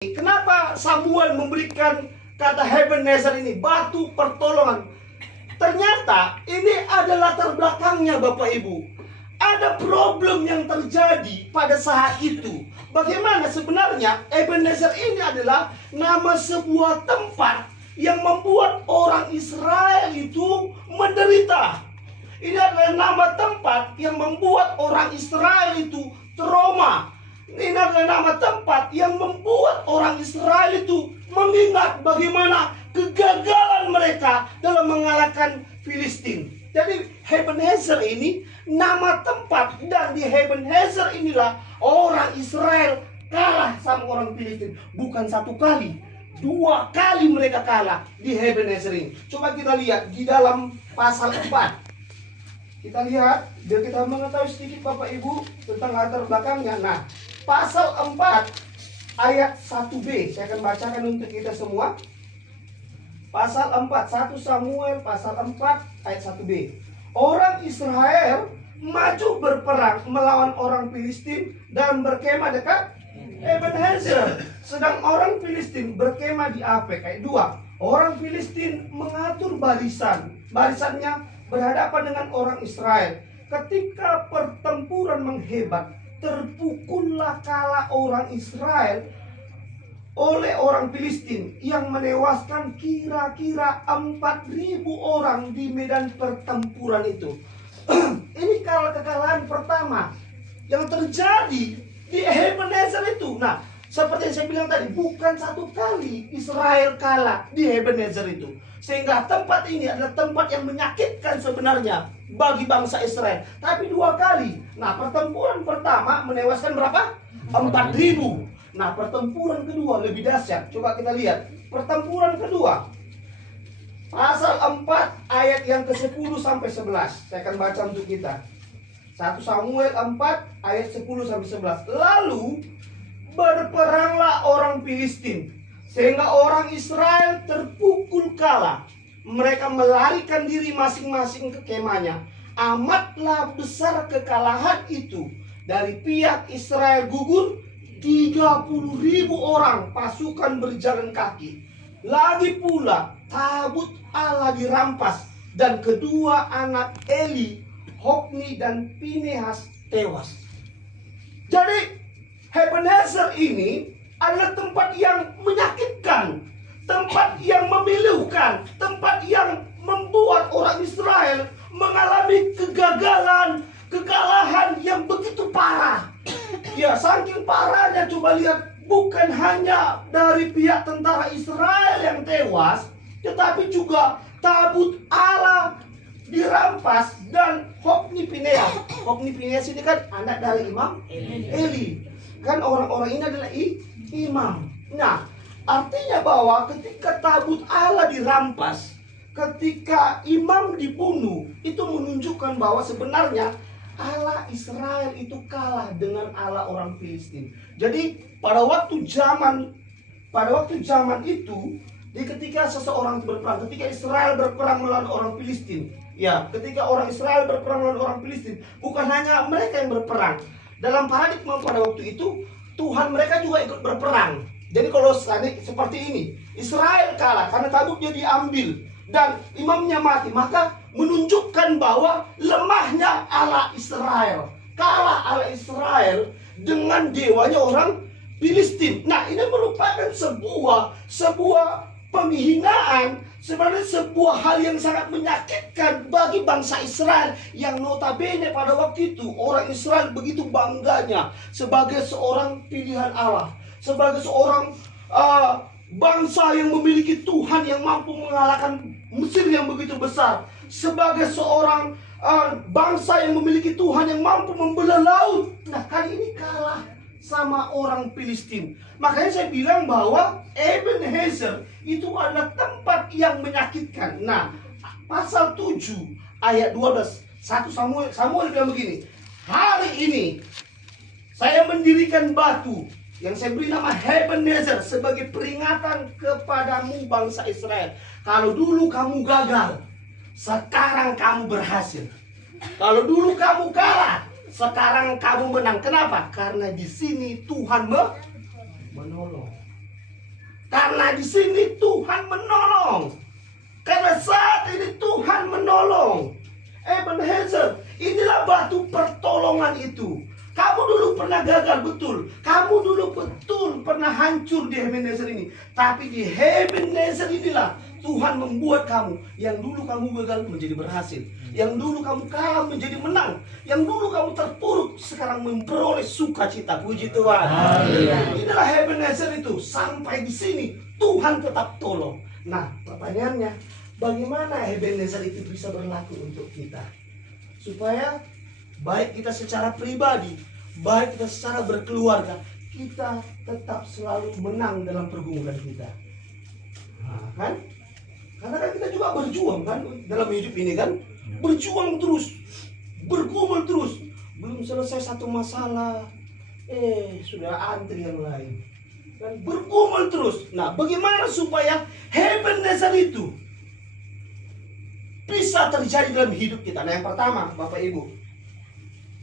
Kenapa Samuel memberikan kata Ebenezer ini, batu pertolongan? Ternyata ini ada latar belakangnya, Bapak Ibu. Ada problem yang terjadi pada saat itu. Bagaimana sebenarnya Ebenezer ini adalah nama sebuah tempat yang membuat orang Israel itu menderita. Ini adalah nama tempat yang membuat orang Israel itu trauma. Ini adalah nama tempat yang membuat orang Israel itu mengingat bagaimana kegagalan mereka dalam mengalahkan Filistin. Jadi Ebenezer ini nama tempat, dan di Ebenezer inilah orang Israel kalah sama orang Filistin. Bukan satu kali, 2 kali mereka kalah di Ebenezer ini. Coba kita lihat di dalam pasal 4. Kita lihat, biar kita mengetahui sedikit Bapak Ibu tentang latar belakangnya. Nah, pasal 4 ayat 1b, saya akan bacakan untuk kita semua. Pasal 4, 1 Samuel pasal 4 ayat 1b. Orang Israel maju berperang melawan orang Filistin dan berkemah dekat Ebenezer. Sedang orang Filistin berkemah di Afek. Ayat 2. Orang Filistin mengatur barisannya berhadapan dengan orang Israel. Ketika pertempuran menghebat, terpukullah kala orang Israel oleh orang Filistin yang menewaskan kira-kira 4.000 orang di medan pertempuran itu. Ini kekalahan pertama yang terjadi di Ebenezer itu. Nah, seperti yang saya bilang tadi, bukan satu kali Israel kalah di Ebenezer itu. Sehingga tempat ini adalah tempat yang menyakitkan sebenarnya bagi bangsa Israel. Tapi 2 kali. Nah, pertempuran pertama menewaskan berapa? 4.000. Nah, pertempuran kedua lebih dahsyat. Coba kita lihat. Pertempuran kedua, pasal 4 ayat yang ke-10 sampai 11. Saya akan baca untuk kita. 1 Samuel 4 ayat 10 sampai 11. Lalu berperanglah orang Filistin, sehingga orang Israel terpukul kalah. Mereka melarikan diri masing-masing ke kemahnya. Amatlah besar kekalahan itu. Dari pihak Israel gugur 30.000 orang pasukan berjalan kaki. Lagi pula tabut Allah dirampas, dan kedua anak Eli, Hofni dan Pinehas tewas. Jadi Ebenezer ini adalah tempat yang menyakitkan, tempat yang memilukan, tempat yang membuat orang Israel mengalami kekalahan yang begitu parah. Ya, saking parahnya, coba lihat, bukan hanya dari pihak tentara Israel yang tewas, tetapi juga tabut Allah dirampas, dan Hofni Pinehas. Hofni Pinehas ini kan anak dari Imam Eli. Kan orang-orang ini adalah imam. Nah, artinya bahwa ketika tabut Allah dirampas, ketika imam dibunuh, itu menunjukkan bahwa sebenarnya Allah Israel itu kalah dengan Allah orang Filistin. Jadi pada waktu zaman itu, ketika seseorang berperang, ketika Israel berperang melawan orang Filistin, ya, ketika orang Israel berperang melawan orang Filistin, bukan hanya mereka yang berperang. Dalam paradigma pada waktu itu, Tuhan mereka juga ikut berperang. Jadi kalau seperti ini, Israel kalah karena tabutnya diambil dan imamnya mati, maka menunjukkan bahwa lemahnya Allah Israel. Kalah Allah Israel dengan dewanya orang Filistin. Nah, ini merupakan sebuah penghinaan, sebenarnya sebuah hal yang sangat menyakitkan bagi bangsa Israel, yang notabene pada waktu itu orang Israel begitu bangganya sebagai seorang pilihan Allah, sebagai seorang bangsa yang memiliki Tuhan yang mampu mengalahkan Mesir yang begitu besar, sebagai seorang bangsa yang memiliki Tuhan yang mampu membelah laut. Nah, kali ini kalah sama orang Filistin. Makanya saya bilang bahwa Ebenezer itu adalah tempat yang menyakitkan. Nah, pasal 7 ayat 12, 1 Samuel bilang begini, hari ini saya mendirikan batu yang saya beri nama Ebenezer sebagai peringatan kepadamu bangsa Israel. Kalau dulu kamu gagal, sekarang kamu berhasil. Kalau dulu kamu kalah, sekarang kamu menang. Kenapa? Karena di sini Tuhan menolong. Karena di sini Tuhan menolong. Karena saat ini Tuhan menolong. Ebenezer, inilah batu pertolongan itu. Kamu dulu pernah gagal, betul. Kamu dulu betul pernah hancur di Ebenezer ini. Tapi di Ebenezer inilah Tuhan membuat kamu. Yang dulu kamu gagal menjadi berhasil. Yang dulu kamu kalah menjadi menang. Yang dulu kamu terpuruk sekarang memperoleh sukacita. Puji Tuhan. Inilah Ebenezer itu. Sampai di sini Tuhan tetap tolong. Nah, pertanyaannya, bagaimana Ebenezer itu bisa berlaku untuk kita? Supaya baik kita secara pribadi, baik kita secara berkeluarga, kita tetap selalu menang dalam pergumulan kita. Nah, kan? Karena kan kita juga berjuang kan dalam hidup ini kan, berjuang terus, bergumul terus, belum selesai satu masalah, sudah antri yang lain, dan bergumul terus. Nah, bagaimana supaya Ebenezer itu bisa terjadi dalam hidup kita? Nah, yang pertama, Bapak Ibu,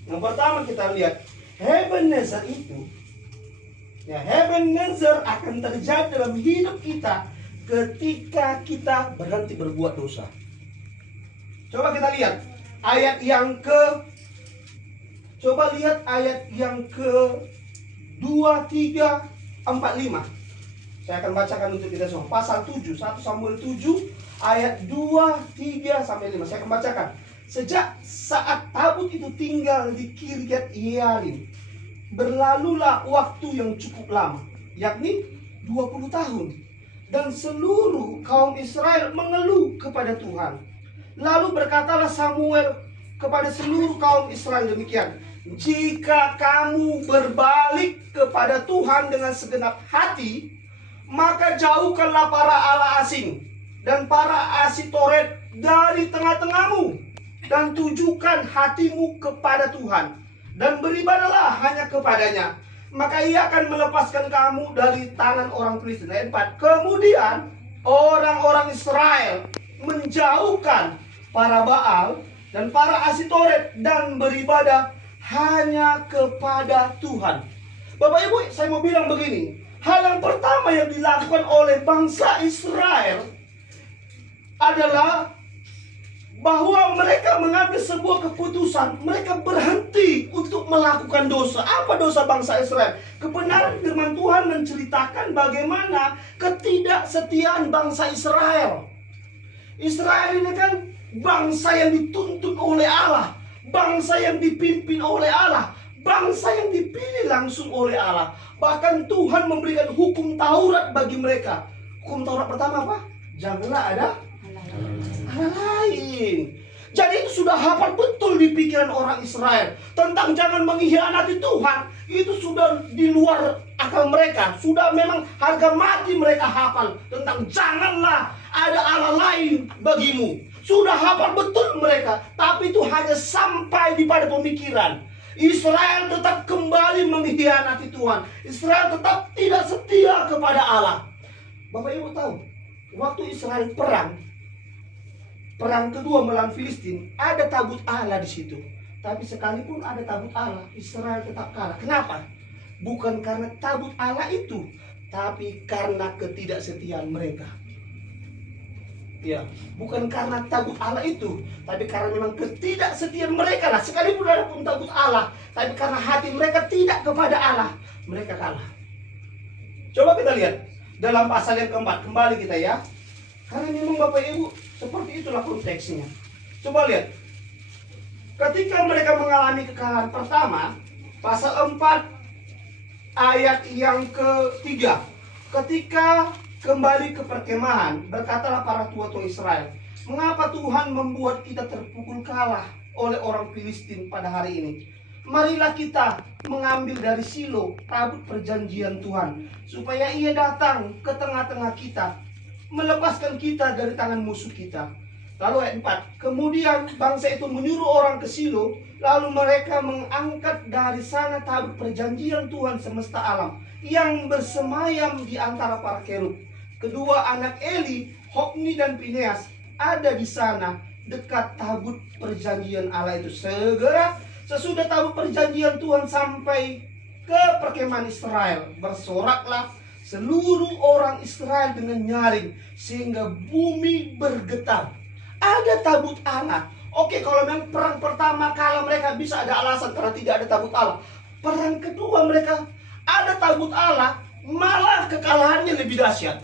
yang pertama kita lihat Ebenezer itu, ya, Ebenezer akan terjadi dalam hidup kita ketika kita berhenti berbuat dosa. Coba kita lihat ayat yang ayat yang ke 2, 3, 4, 5. Saya akan bacakan untuk kita semua. Pasal 7, 1 Samuel 7 ayat 2, 3 sampai 5. Saya akan bacakan. Sejak saat tabut itu tinggal di Kiryat Yearim, berlalulah waktu yang cukup lama, yakni 20 tahun. Dan seluruh kaum Israel mengeluh kepada Tuhan. Lalu berkatalah Samuel kepada seluruh kaum Israel demikian: jika kamu berbalik kepada Tuhan dengan segenap hati, maka jauhkanlah para allah asing dan para Asitoret dari tengah-tengahmu, dan tujukan hatimu kepada Tuhan, dan beribadalah hanya kepadanya. Maka ia akan melepaskan kamu dari tangan orang Filistin. Ayat 4. Kemudian orang-orang Israel menjauhkan para Baal dan para Asitoret dan beribadah hanya kepada Tuhan. Bapak Ibu, saya mau bilang begini. Hal yang pertama yang dilakukan oleh bangsa Israel adalah bahwa mereka mengambil sebuah keputusan. Mereka berhenti untuk melakukan dosa. Apa dosa bangsa Israel? Kebenaran firman Tuhan menceritakan bagaimana ketidaksetiaan bangsa Israel. Israel ini kan bangsa yang dituntun oleh Allah, bangsa yang dipimpin oleh Allah, bangsa yang dipilih langsung oleh Allah. Bahkan Tuhan memberikan hukum Taurat bagi mereka. Hukum Taurat pertama apa? Janganlah ada Allah lain. Jadi itu sudah hafal betul di pikiran orang Israel tentang jangan mengkhianati Tuhan. Itu sudah di luar akal mereka. Sudah memang harga mati mereka hafal tentang janganlah ada Allah lain bagimu. Sudah hafal betul mereka. Tapi itu hanya sampai di pada pemikiran. Israel tetap kembali mengkhianati Tuhan. Israel tetap tidak setia kepada Allah. Bapak Ibu tahu, waktu Israel perang kedua melawan Filistin, ada tabut Allah di situ. Tapi sekalipun ada tabut Allah, Israel tetap kalah. Kenapa? Bukan karena tabut Allah itu, tapi karena ketidaksetiaan mereka. Ya, bukan karena tabut Allah itu, tapi karena memang ketidaksetiaan mereka lah. Sekalipun ada pun tabut Allah, tapi karena hati mereka tidak kepada Allah, mereka kalah. Coba kita lihat dalam pasal yang keempat, kembali kita ya. Karena memang Bapak Ibu, seperti itulah konteksnya. Coba lihat. Ketika mereka mengalami kekalahan pertama, pasal 4 ayat yang ketiga. Ketika kembali ke perkemahan, berkatalah para tua-tua Israel, mengapa Tuhan membuat kita terpukul kalah oleh orang Filistin pada hari ini? Marilah kita mengambil dari Silo tabut perjanjian Tuhan, supaya ia datang ke tengah-tengah kita, melepaskan kita dari tangan musuh kita. Lalu ayat 4. Kemudian bangsa itu menyuruh orang ke Silo, lalu mereka mengangkat dari sana tabut perjanjian Tuhan semesta alam yang bersemayam di antara para kerub. Kedua anak Eli, Hofni dan Fineas, ada di sana dekat tabut perjanjian Allah itu. Segera sesudah tabut perjanjian Tuhan sampai ke perkemahan Israel, bersoraklah seluruh orang Israel dengan nyaring sehingga bumi bergetar. Ada tabut Allah. Oke, kalau memang perang pertama kalah mereka bisa ada alasan karena tidak ada tabut Allah. Perang kedua mereka ada tabut Allah, malah kekalahannya lebih dahsyat.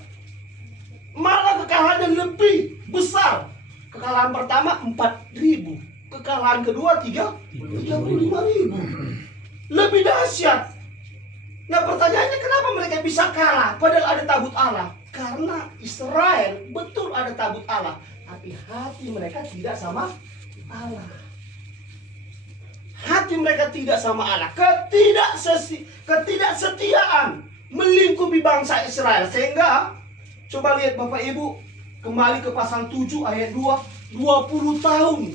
Malah kekalahannya lebih besar. Kekalahan pertama 4.000, kekalahan kedua 35.000. Lebih dahsyat. Nah, pertanyaannya kenapa mereka bisa kalah padahal ada tabut Allah? Karena Israel betul ada tabut Allah, tapi hati mereka tidak sama Allah. Hati mereka tidak sama Allah. Ketidaksetiaan melingkupi bangsa Israel. Sehingga coba lihat Bapak Ibu, kembali ke pasal 7 ayat 2, 20 tahun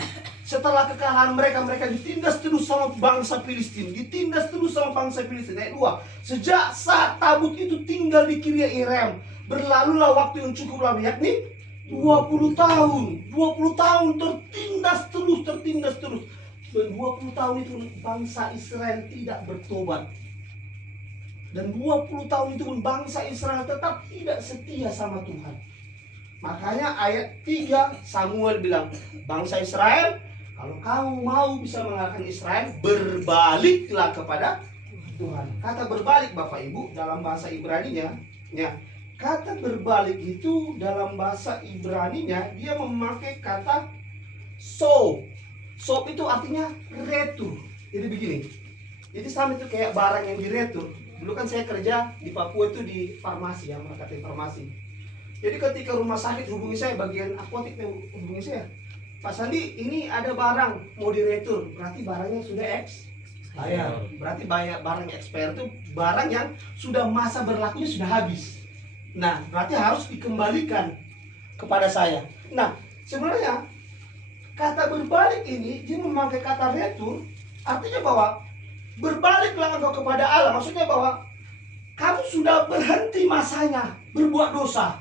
setelah kekalahan mereka, mereka ditindas terus sama bangsa Filistin. Ditindas terus sama bangsa Filistin. Ayat 2. Sejak saat tabut itu tinggal di Kiryat Yearim, berlalulah waktu yang cukup lama, yakni 20 tahun. 20 tahun tertindas terus. Dan 20 tahun itu bangsa Israel tidak bertobat. Dan 20 tahun itu pun bangsa Israel tetap tidak setia sama Tuhan. Makanya ayat 3 Samuel bilang, bangsa Israel, kalau kamu mau bisa mengalahkan Israel, berbaliklah kepada Tuhan. Kata berbalik Bapak Ibu dalam bahasa Ibraninya, ya, kata berbalik itu dalam bahasa Ibraninya dia memakai kata so. So itu artinya retur. Jadi begini. Jadi sama itu kayak barang yang diretur. Dulu kan saya kerja di Papua itu di farmasi, ya, marketing farmasi. Jadi ketika rumah sakit hubungi saya, bagian apotek hubungi saya, Pak Sandi, ini ada barang mau diretur, berarti barangnya sudah expired. Berarti barang expired itu barang yang sudah masa berlakunya sudah habis. Nah, berarti harus dikembalikan kepada saya. Nah, sebenarnya kata berbalik ini dia memakai kata retur, artinya bahwa berbaliklah engkau kepada Allah. Maksudnya bahwa kamu sudah berhenti masanya berbuat dosa.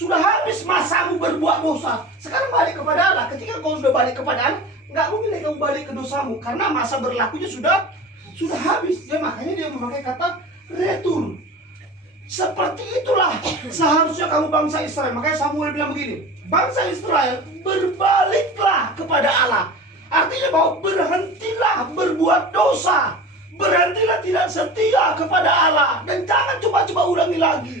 Sudah habis masamu berbuat dosa. Sekarang balik kepada Allah. Ketika kau sudah balik kepada Allah, nggak mungkin kamu balik ke dosamu, karena masa berlakunya sudah habis. Ya, makanya dia memakai kata retur. Seperti itulah seharusnya kamu bangsa Israel. Makanya Samuel bilang begini, bangsa Israel, berbaliklah kepada Allah. Artinya bahwa berhentilah berbuat dosa. Berhentilah tidak setia kepada Allah. Dan jangan coba-coba ulangi lagi.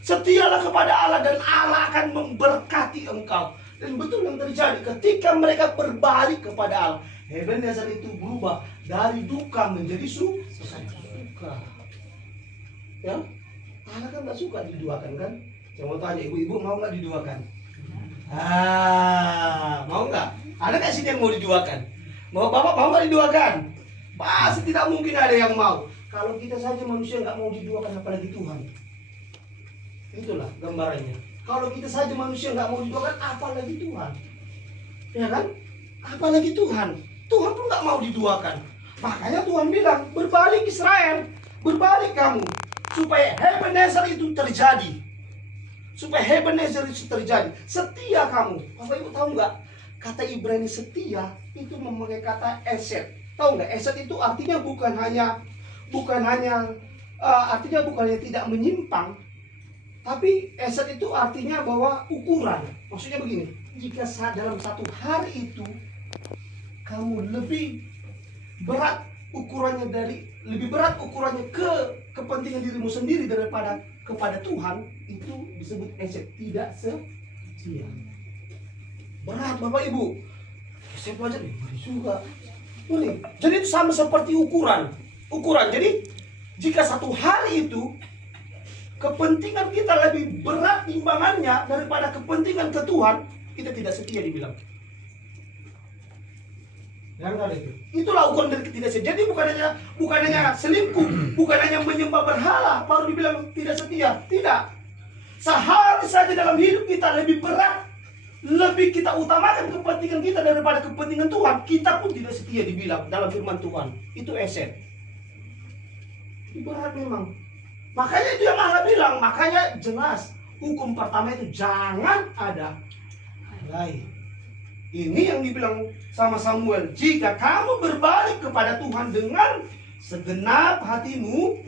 Setialah kepada Allah dan Allah akan memberkati engkau. Dan betul yang terjadi ketika mereka berbalik kepada Allah. Ebenezer itu berubah dari duka menjadi suka. Ya, Allah kan gak suka diduakan kan? Saya mau tanya ibu-ibu, mau gak diduakan? Mau gak? Ada gak sini yang mau diduakan? Mau bapak mau gak diduakan? Pasti tidak mungkin ada yang mau. Kalau kita saja manusia gak mau diduakan, apalagi Tuhan. Itulah gambarannya. Kalau kita saja manusia nggak mau diduakan, apalagi Tuhan, ya kan? Apalagi Tuhan. Tuhan pun nggak mau diduakan. Makanya Tuhan bilang, berbalik Israel, berbalik kamu, supaya Ebenezer itu terjadi. Supaya Ebenezer itu terjadi. Setia kamu. Bapak Ibu tahu nggak? Kata Ibrani setia itu memakai kata eset. Tahu nggak? Eset itu artinya bukan hanya artinya bukannya tidak menyimpang. Tapi eset itu artinya bahwa ukuran. Maksudnya begini, jika dalam satu hari itu kamu lebih berat ukurannya ke kepentingan dirimu sendiri daripada kepada Tuhan, itu disebut eset, tidak setia. Berat Bapak Ibu. Saya belajar juga. Jadi itu sama seperti ukuran. Jadi jika satu hari itu kepentingan kita lebih berat timbangannya daripada kepentingan ke Tuhan, kita tidak setia dibilang. Itu. Itulah ukuran dari ketidaksetiaan. Jadi bukan hanya selingkuh, bukan hanya menyembah berhala baru dibilang tidak setia. Tidak. Sehari saja dalam hidup kita lebih berat, lebih kita utamakan kepentingan kita daripada kepentingan Tuhan, kita pun tidak setia dibilang dalam firman Tuhan. Itu eset. Itu berat memang. Makanya itu yang Allah bilang, makanya jelas hukum pertama itu jangan ada lain. Ini yang dibilang sama Samuel, jika kamu berbalik kepada Tuhan dengan segenap hatimu,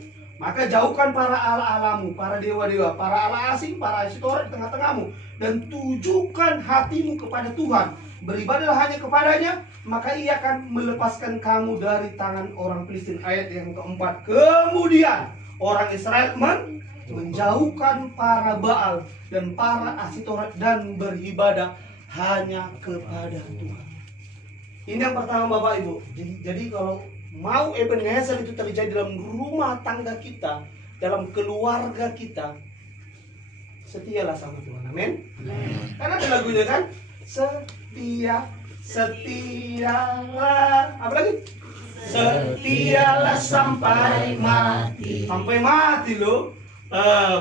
Maka jauhkan para ala-alamu, para dewa-dewa, para ala asing, para Asitoret di tengah-tengahmu, dan tujukan hatimu kepada Tuhan. Beribadahlah hanya kepadanya, maka ia akan melepaskan kamu dari tangan orang Filistin. Ayat yang keempat. Kemudian orang Israel menjauhkan para Baal dan para Asitoret dan beribadah hanya kepada Tuhan. Ini yang pertama Bapak Ibu. Jadi kalau mau Ebenezer itu terjadi dalam rumah tangga kita, dalam keluarga kita, setialah sama Tuhan. Amin. Karena ada lagunya kan, setialah, apa lagi? Setialah sampai mati. Sampai mati loh.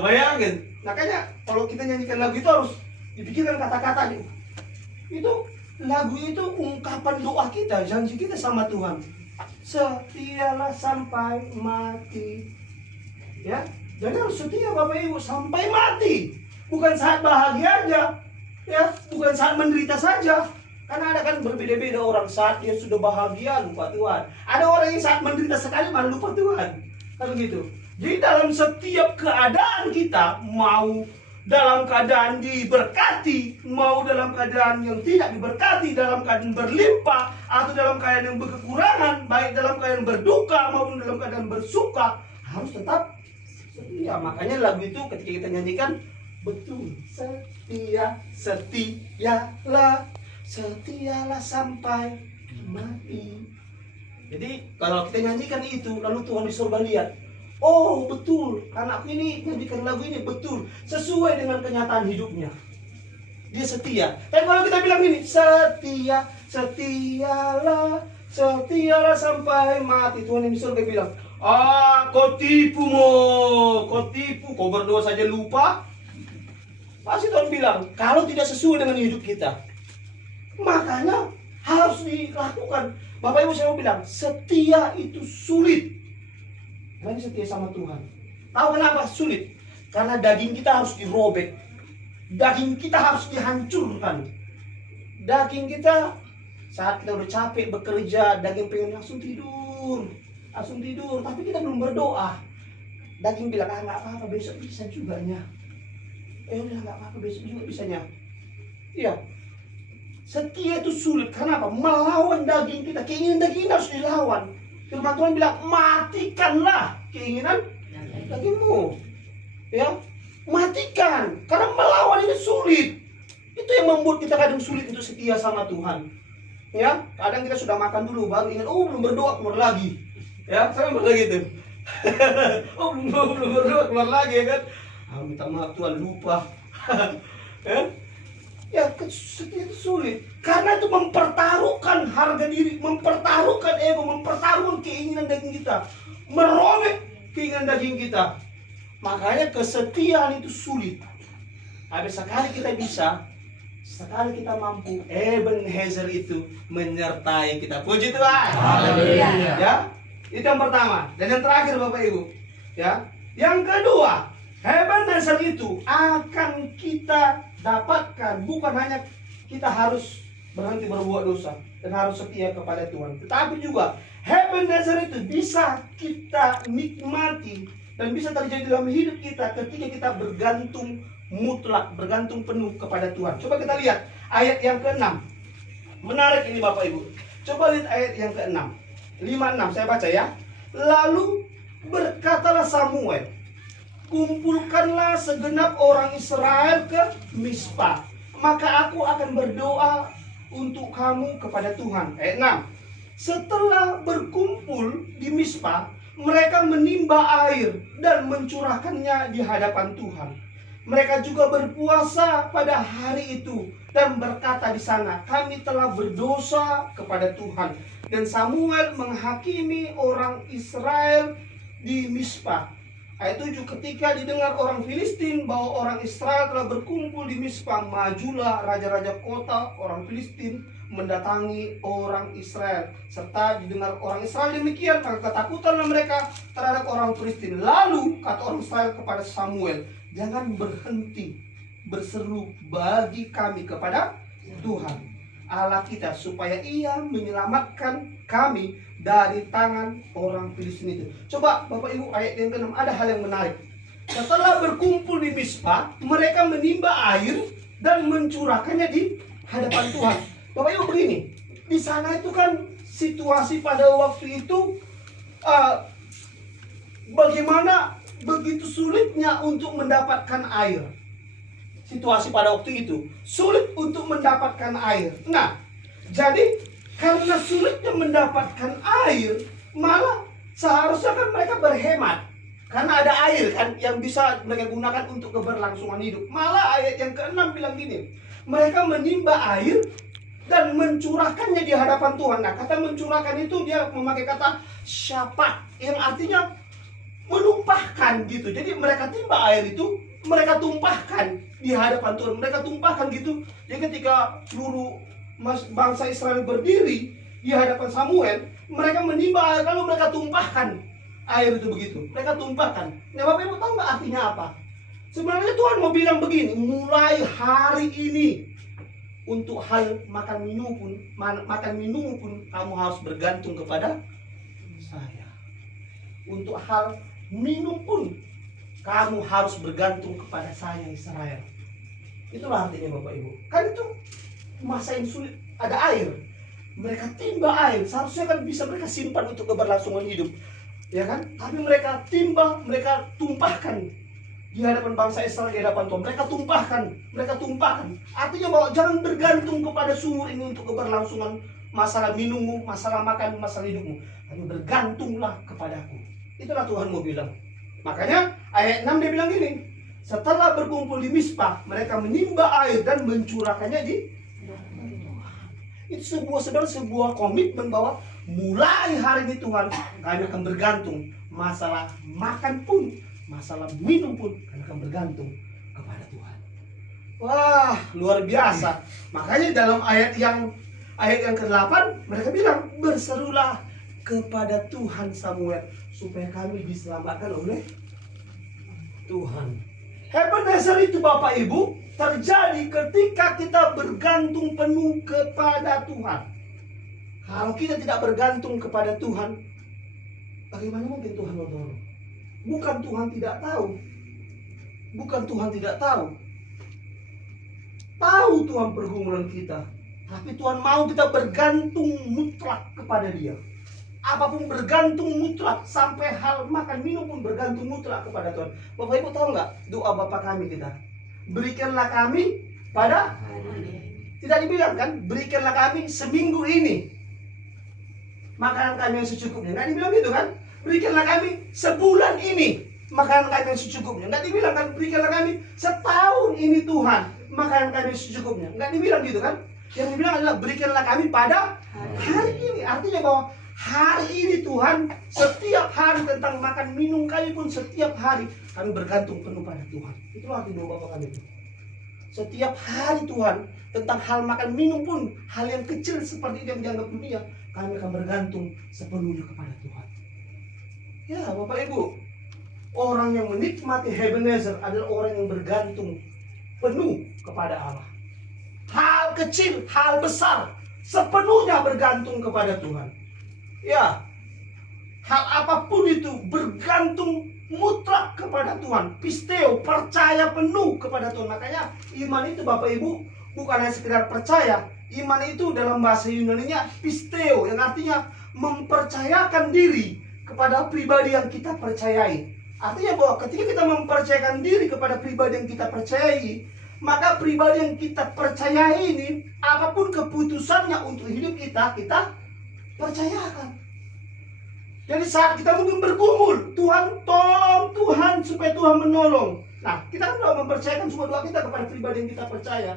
Bayangin. Makanya kalau kita nyanyikan lagu itu harus dipikirkan kata-katanya. Itu lagu itu ungkapan doa kita, janji kita sama Tuhan. Setialah sampai mati. Ya, jadi harus setia Bapak Ibu sampai mati. Bukan saat bahagia aja. Ya, bukan saat menderita saja. Karena ada kan berbeda-beda orang, saat dia sudah bahagia lupa Tuhan. Ada orang yang saat menderita sekali malah lupa Tuhan. Kan begitu. Jadi dalam setiap keadaan kita, mau dalam keadaan diberkati, mau dalam keadaan yang tidak diberkati, dalam keadaan berlimpah atau dalam keadaan yang berkekurangan, baik dalam keadaan berduka maupun dalam keadaan bersuka, harus tetap setia. Makanya lagu itu ketika kita nyanyikan, betul, setialah sampai mati. Jadi kalau kita nyanyikan itu, lalu Tuhan di surga lihat, oh betul, anakku ini nyanyikan lagu ini betul, sesuai dengan kenyataan hidupnya. Dia setia. Tapi kalau kita bilang ini, setialah sampai mati, Tuhan yang di surga bilang, kau tipu, kau berdoa saja lupa. Pasti Tuhan bilang, kalau tidak sesuai dengan hidup kita, makanya harus dilakukan. Bapak Ibu saya mau bilang, setia itu sulit. Lagi setia sama Tuhan. Tahu kenapa sulit? Karena daging kita harus dirobek. Daging kita harus dihancurkan. Daging kita saat kita udah capek bekerja, daging pengen langsung tidur. Tapi kita belum berdoa. Daging bilang, nggak apa-apa, besok bisa juga nya. Udah nggak apa-apa, besok juga bisanya. Iya. Setia itu sulit. Kenapa? Melawan daging kita. Keinginan daging kita harus dilawan. Firman Tuhan bilang, matikanlah keinginan dagingmu. Ya, matikan. Karena melawan ini sulit. Itu yang membuat kita kadang sulit untuk setia sama Tuhan. Ya, kadang kita sudah makan dulu, baru ingat, belum berdoa, keluar lagi. Ya, saya pernah gitu. belum berdoa, keluar lagi ya kan. Minta maaf Tuhan, lupa. Ya, setia itu sulit. Karena itu mempertaruhkan harga diri, mempertaruhkan ego, mempertaruhkan keinginan daging kita, merobek keinginan daging kita. Makanya kesetiaan itu sulit. Tapi sekali kita bisa, sekali kita mampu, Ebenezer itu menyertai kita. Puji Tuhan. Haleluya. Ya, itu yang pertama. Dan yang terakhir Bapak Ibu, ya, yang kedua, Ebenezer itu akan kita dapatkan bukan hanya kita harus berhenti berbuat dosa dan harus setia kepada Tuhan, tetapi juga Ebenezer itu bisa kita nikmati dan bisa terjadi dalam hidup kita ketika kita bergantung mutlak, bergantung penuh kepada Tuhan. Coba kita lihat ayat yang ke-6. Menarik ini Bapak Ibu. Coba lihat ayat yang ke-6. 5-6 saya baca ya. Lalu berkatalah Samuel, kumpulkanlah segenap orang Israel ke Mispa, maka aku akan berdoa untuk kamu kepada Tuhan. Ayat 6. Setelah berkumpul di Mispa, mereka menimba air dan mencurahkannya di hadapan Tuhan. Mereka juga berpuasa pada hari itu dan berkata di sana, kami telah berdosa kepada Tuhan. Dan Samuel menghakimi orang Israel di Mispa. Ayat 7, ketika didengar orang Filistin bahwa orang Israel telah berkumpul di Mispa, majulah raja-raja kota orang Filistin mendatangi orang Israel. Serta didengar orang Israel demikian, maka ketakutanlah mereka terhadap orang Filistin. Lalu kata orang Israel kepada Samuel, jangan berhenti berseru bagi kami kepada Tuhan Allah kita, supaya ia menyelamatkan kami dari tangan orang Filistin itu. Coba Bapak Ibu, ayat yang ke-6 ada hal yang menarik. Setelah berkumpul di Mispa, mereka menimba air dan mencurahkannya di hadapan Tuhan. Bapak Ibu begini, di sana itu kan situasi pada waktu itu bagaimana begitu sulitnya untuk mendapatkan air. Situasi pada waktu itu sulit untuk mendapatkan air. Nah, jadi karena sulitnya mendapatkan air, malah seharusnya kan mereka berhemat. Karena ada air kan yang bisa mereka gunakan untuk keberlangsungan hidup. Malah ayat yang ke-6 bilang gini, mereka menimba air dan mencurahkannya di hadapan Tuhan. Nah, kata mencurahkan itu dia memakai kata syapat, yang artinya menumpahkan gitu. Jadi mereka timba air itu, mereka tumpahkan di hadapan Tuhan. Mereka tumpahkan gitu. Jadi ketika seluruh bangsa Israel berdiri di hadapan Samuel, mereka menimba air lalu mereka tumpahkan air itu begitu. Mereka tumpahkan. Nah, Bapak Ibu tahu nggak artinya apa? Sebenarnya Tuhan mau bilang begini, mulai hari ini untuk hal makan minum pun kamu harus bergantung kepada saya. Untuk hal minum pun kamu harus bergantung kepada saya, Israel. Itulah artinya Bapak Ibu. Kan itu masa yang sulit, ada air, mereka timba air, seharusnya kan bisa mereka simpan untuk keberlangsungan hidup, ya kan? Tapi mereka timba, mereka tumpahkan di hadapan bangsa Israel, di hadapan Tuhan. Mereka tumpahkan. Artinya bahwa jangan bergantung kepada sumur ini untuk keberlangsungan masalah minummu, masalah makan, masalah hidupmu. Tapi bergantunglah kepadaku. Itulah Tuhan mau bilang. Makanya ayat 6 dia bilang gini, setelah berkumpul di Mispa, mereka menimba air dan mencurahkannya di itu sebuah komitmen bahwa mulai hari ini Tuhan, kami akan bergantung. Masalah makan pun, masalah minum pun, kami akan bergantung kepada Tuhan. Wah, luar biasa. Makanya dalam ayat yang ke-8 mereka bilang, berserulah kepada Tuhan Samuel supaya kami diselamatkan oleh Tuhan. Ebenezer itu Bapak Ibu terjadi ketika kita bergantung penuh kepada Tuhan. Kalau kita tidak bergantung kepada Tuhan, bagaimana mungkin Tuhan mau tolong? Bukan Tuhan tidak tahu. Bukan Tuhan tidak tahu. Tahu Tuhan pergumulan kita. Tapi Tuhan mau kita bergantung mutlak kepada Dia. Apapun bergantung mutlak, sampai hal makan minum pun bergantung mutlak kepada Tuhan. Bapak Ibu tahu nggak doa Bapa kami kita? Berikanlah kami pada tidak dibilang kan, berikanlah kami seminggu ini makanan kami yang secukupnya. Nggak dibilang gitu kan? Berikanlah kami sebulan ini makanan kami yang secukupnya. Nggak dibilang kan, berikanlah kami setahun ini Tuhan makanan kami yang secukupnya. Nggak dibilang gitu kan? Yang dibilang adalah berikanlah kami pada hari ini. Artinya bahwa hari ini Tuhan, setiap hari tentang makan minum kami pun setiap hari kami bergantung penuh pada Tuhan. Itulah arti doa Bapa kami itu. Setiap hari Tuhan, tentang hal makan minum pun, hal yang kecil seperti itu yang dianggap dunia, kami akan bergantung sepenuhnya kepada Tuhan. Ya Bapak Ibu, orang yang menikmati Ebenezer adalah orang yang bergantung penuh kepada Allah. Hal kecil, hal besar, sepenuhnya bergantung kepada Tuhan. Ya, hal apapun itu bergantung mutlak kepada Tuhan. Pisteo, percaya penuh kepada Tuhan. Makanya iman itu Bapak Ibu bukan hanya sekedar percaya. Iman itu dalam bahasa Yunaninya pisteo, yang artinya mempercayakan diri kepada pribadi yang kita percayai. Artinya bahwa ketika kita mempercayakan diri kepada pribadi yang kita percayai, maka pribadi yang kita percayai ini, apapun keputusannya untuk hidup kita, kita percayakan. Jadi saat kita mungkin bergumul, Tuhan tolong, Tuhan supaya Tuhan menolong. Nah, kita kan sudah mempercayakan semua doa kita kepada pribadi yang kita percaya.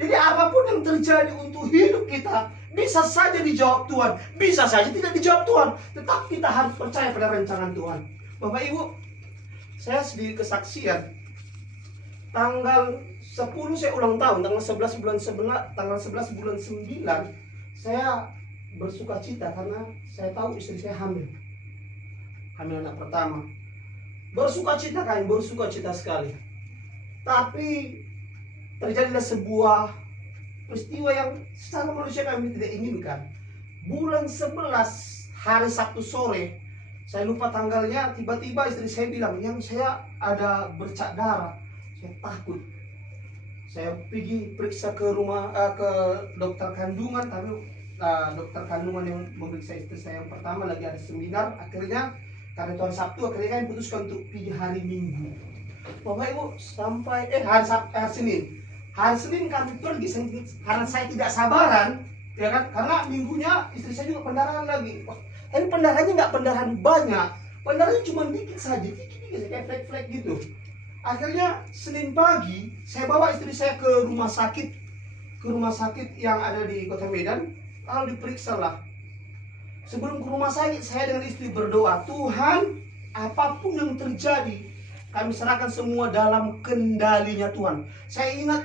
Jadi apapun yang terjadi untuk hidup kita, bisa saja dijawab Tuhan, bisa saja tidak dijawab Tuhan. Tetap kita harus percaya pada rancangan Tuhan. Bapak Ibu, saya sendiri kesaksian. Tanggal 10 saya ulang tahun, tanggal 11 bulan 9, saya bersuka cita karena saya tahu istri saya hamil anak pertama. Bersuka cita sekali. Tapi terjadilah sebuah peristiwa yang secara manusia kami tidak inginkan. Bulan 11 hari Sabtu sore, saya lupa tanggalnya, tiba-tiba istri saya bilang, yang saya ada bercak darah. Saya takut. Saya pergi periksa ke rumah ke dokter kandungan, tapi dokter kandungan yang memeriksa istri saya yang pertama lagi ada seminar. Akhirnya karena itu hari Sabtu, akhirnya kami putuskan untuk pergi hari Minggu. Bapak Ibu sampai hari Senin. Hari Senin kami pergi karena saya tidak sabaran, ya kan? Karena minggunya istri saya juga pendarahan lagi. Tapi pendarahannya nggak pendarahan banyak, pendarahannya cuma dikit saja, dikit kayak flek-flek gitu. Akhirnya Senin pagi saya bawa istri saya ke rumah sakit yang ada di Kota Medan, lalu diperiksa lah. Sebelum ke rumah sakit saya dengan istri berdoa, Tuhan, apapun yang terjadi kami serahkan semua dalam kendalinya Tuhan. Saya ingat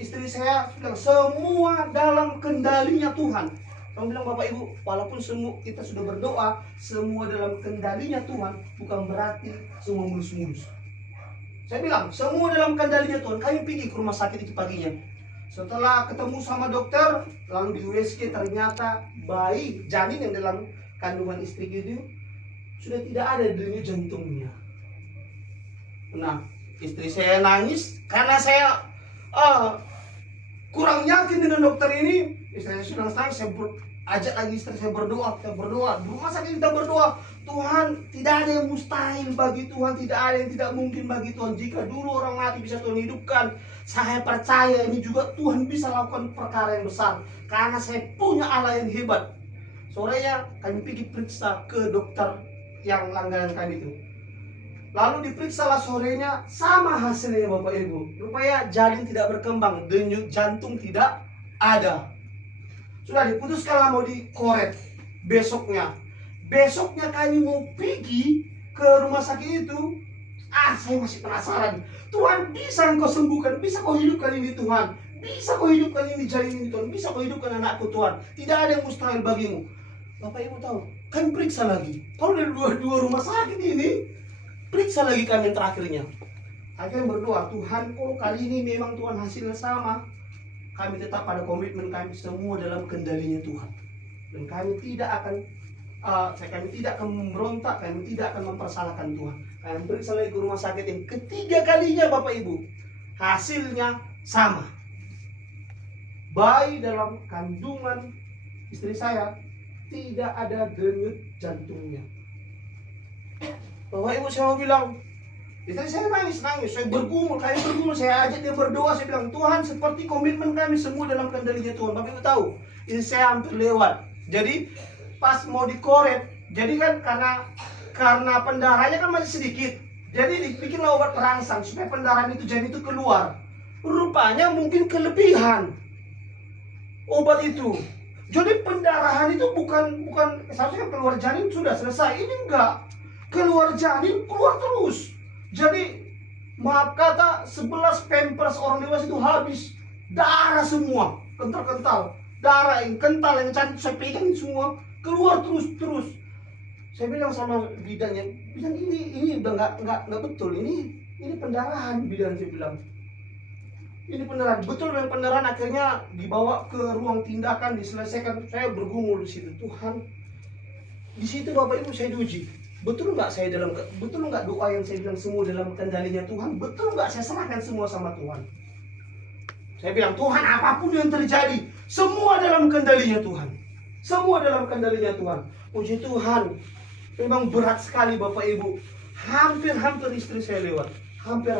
istri saya bilang semua dalam kendalinya Tuhan. Kamu bilang Bapak Ibu, walaupun semua kita sudah berdoa semua dalam kendalinya Tuhan, bukan berarti semua mulus-mulus. Saya bilang semua dalam kendalinya Tuhan. Kami pergi ke rumah sakit itu paginya. Setelah ketemu sama dokter, lalu di USG ternyata bayi janin yang dalam kandungan istri itu sudah tidak ada denyut jantungnya. Nah, istri saya nangis karena saya kurang yakin dengan dokter ini. Istri saya sudah nangis, saya ajak lagi istri saya berdoa. Kita berdoa, di rumah sakit kita berdoa, Tuhan, tidak ada yang mustahil bagi Tuhan, tidak ada yang tidak mungkin bagi Tuhan. Jika dulu orang mati bisa Tuhan hidupkan, saya percaya ini juga Tuhan bisa lakukan perkara yang besar, karena saya punya Allah yang hebat. Sorenya kami pergi periksa ke dokter yang langganan kami itu. Lalu diperiksalah sorenya, sama hasilnya Bapak Ibu. Rupanya janin tidak berkembang, denyut jantung tidak ada. Sudah diputuskanlah mau dikoret besoknya. Besoknya kami mau pergi ke rumah sakit itu. Saya masih penasaran. Tuhan, bisa Engkau sembuhkan, bisa Kau hidupkan ini Tuhan. Bisa Kau hidupkan ini janin ini Tuhan. Bisa Kau hidupkan anakku Tuhan. Tidak ada yang mustahil bagimu. Bapak Ibu tahu, kami periksa lagi. Kalau dari dua rumah sakit ini, periksa lagi kami yang terakhirnya. Akhirnya berdoa, Tuhan, kalau kali ini memang Tuhan hasilnya sama, kami tetap pada komitmen kami semua dalam kendalinya Tuhan. Dan kami tidak akan kami tidak akan memberontak, kami tidak akan mempersalahkan Tuhan. Kami periksa lagi ke rumah sakit yang ketiga kalinya Bapak Ibu, hasilnya sama. Bayi dalam kandungan istri saya tidak ada denyut jantungnya. Bapak Ibu, saya mau bilang, istri saya nangis, saya bergumul, saya ajak dia berdoa, saya bilang, Tuhan, seperti komitmen kami semua dalam kendalinya Tuhan. Bapak Ibu tahu, ini saya hampir lewat. Jadi pas mau dikoret, jadi kan karena pendarahannya kan masih sedikit, jadi dibikinlah obat perangsang supaya pendarahan itu janin itu keluar. Rupanya mungkin kelebihan obat itu. Jadi pendarahan itu bukan seharusnya keluar janin sudah selesai. Ini enggak. Keluar janin, keluar terus. Jadi maaf kata 11 pampers orang dewasa itu habis. Darah semua, kental-kental. Darah yang kental, yang cantik, saya pegang semua. Keluar terus. Saya bilang sama bidannya, bidan ini udah nggak betul. Ini pendarahan, bidan saya bilang. Ini pendarahan, betul memang pendarahan. Akhirnya dibawa ke ruang tindakan, diselesaikan. Saya bergumul di situ. Tuhan, di situ Bapak Ibu saya diuji. Betul nggak doa yang saya bilang semua dalam kendalinya Tuhan? Betul nggak saya serahkan semua sama Tuhan? Saya bilang, Tuhan, apapun yang terjadi, semua dalam kendalinya Tuhan. Semua dalam kendalinya Tuhan. Puji Tuhan, memang berat sekali Bapak Ibu. Hampir istri saya lewat. Hampir.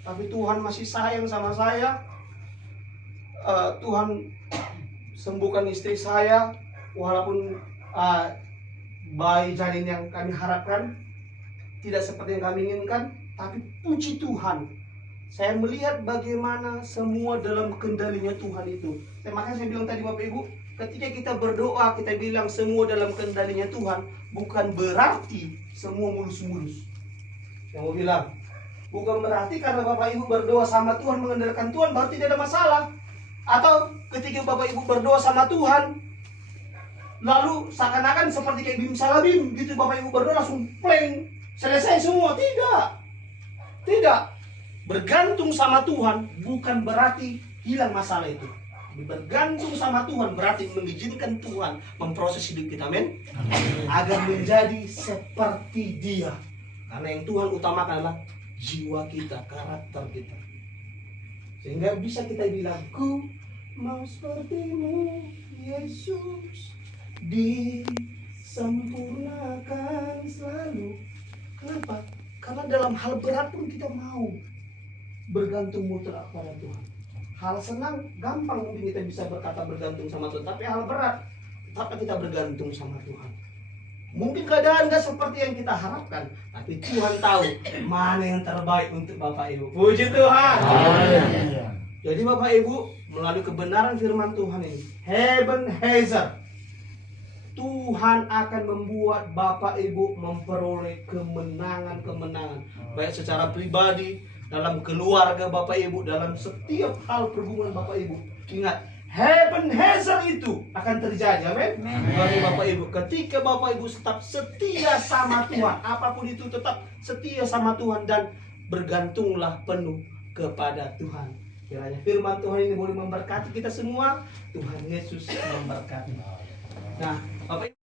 Tapi Tuhan masih sayang sama saya. Tuhan sembuhkan istri saya. Walaupun bayi janin yang kami harapkan tidak seperti yang kami inginkan. Tapi puji Tuhan, saya melihat bagaimana semua dalam kendalinya Tuhan itu. Makanya saya bilang tadi Bapak Ibu, ketika kita berdoa, kita bilang semua dalam kendalinya Tuhan, bukan berarti semua mulus-mulus. Yang mau bilang, bukan berarti karena Bapak Ibu berdoa sama Tuhan, mengandalkan Tuhan, berarti tidak ada masalah. Atau ketika Bapak Ibu berdoa sama Tuhan, lalu seakan-akan seperti kayak bim salabim gitu, Bapak Ibu berdoa langsung pleng, selesai semua. Tidak. Bergantung sama Tuhan bukan berarti hilang masalah itu. bergantung sama Tuhan berarti mengizinkan Tuhan memproses hidup kita, amin. Agar menjadi seperti Dia. Karena yang Tuhan utamakan adalah jiwa kita, karakter kita. Sehingga bisa kita bilang, ku mau sepertimu Yesus, disempurnakan selalu. Kenapa? Karena dalam hal berat pun kita mau bergantung mutlak pada Tuhan. Hal senang gampang mungkin kita bisa berkata bergantung sama Tuhan, tapi hal berat tetap kita bergantung sama Tuhan. Mungkin keadaan gak seperti yang kita harapkan, tapi Tuhan tahu mana yang terbaik untuk Bapak Ibu. Puji Tuhan. Jadi Bapak Ibu, melalui kebenaran firman Tuhan ini, Ebenezer, Tuhan akan membuat Bapak Ibu memperoleh kemenangan-kemenangan, baik secara pribadi, dalam keluarga Bapak Ibu, dalam setiap hal perhubungan Bapak Ibu. Ingat, Ebenezer itu akan terjadi, amin. Bagi Bapak Ibu, ketika Bapak Ibu tetap setia sama Tuhan, apapun itu tetap setia sama Tuhan dan bergantunglah penuh kepada Tuhan. Kiranya firman Tuhan ini boleh memberkati kita semua. Tuhan Yesus memberkati. Nah, Bapak Ibu,